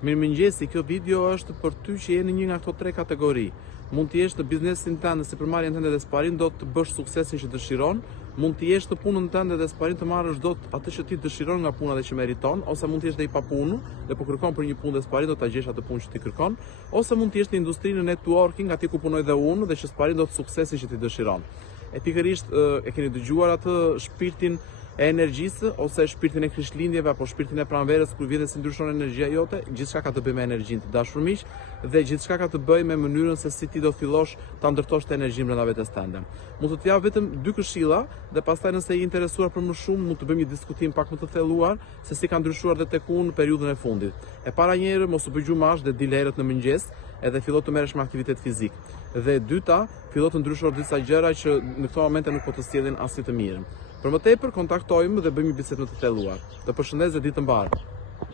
Mirëmëngjesi, kjo video është për ty që je në një nga këto tre kategori. Mund të jesh në biznesin tënd, në sipërmarrjen tënde dhe sparin do të bësh suksesin që dëshiron, mund të jesh në punën tënde dhe sparin të marrësh dot atë që ti dëshiron nga puna dhe që meriton, ose mund të jesh dhe i papunë dhe po kërkon për një punë dhe sparin do ta gjesh atë punë që ti kërkon, ose mund të jesh në industrinë e networking, aty ku punoj dhe unë dhe që sparin do të suksesin që ti dëshiron. E pikërisht e keni dëgjuar atë shpirtin e energjisë ose shpirtin e krishtlindjeve apo shpirtin e pranverës kur vjen dhe si ndryshon energjia jote, gjithçka ka të bëjë me energjinë të dashur miq dhe gjithçka ka të bëjë me mënyrën se si ti do fillosh ta ndërtosh të energjinë brenda vetes tënde. Mund të jap vetëm dy këshilla dhe pastaj nëse je interesuar për më shumë mund të bëjmë një diskutim pak më të thelluar se si ka ndryshuar dhe tek unë në periudhën e fundit. E para njëherë mos u bë gjumash dhe dil herët në mëngjes edhe fillo të merresh me aktivitet fizik. Dhe e dyta, fillo të ndryshosh disa gjëra që në këto momente nuk po të sjellin asnjë të mirë. Për më tepër kontaktojmë dhe bëjmë një bisedë më të thelluar. Të përshëndes dhe ditë të mbarë.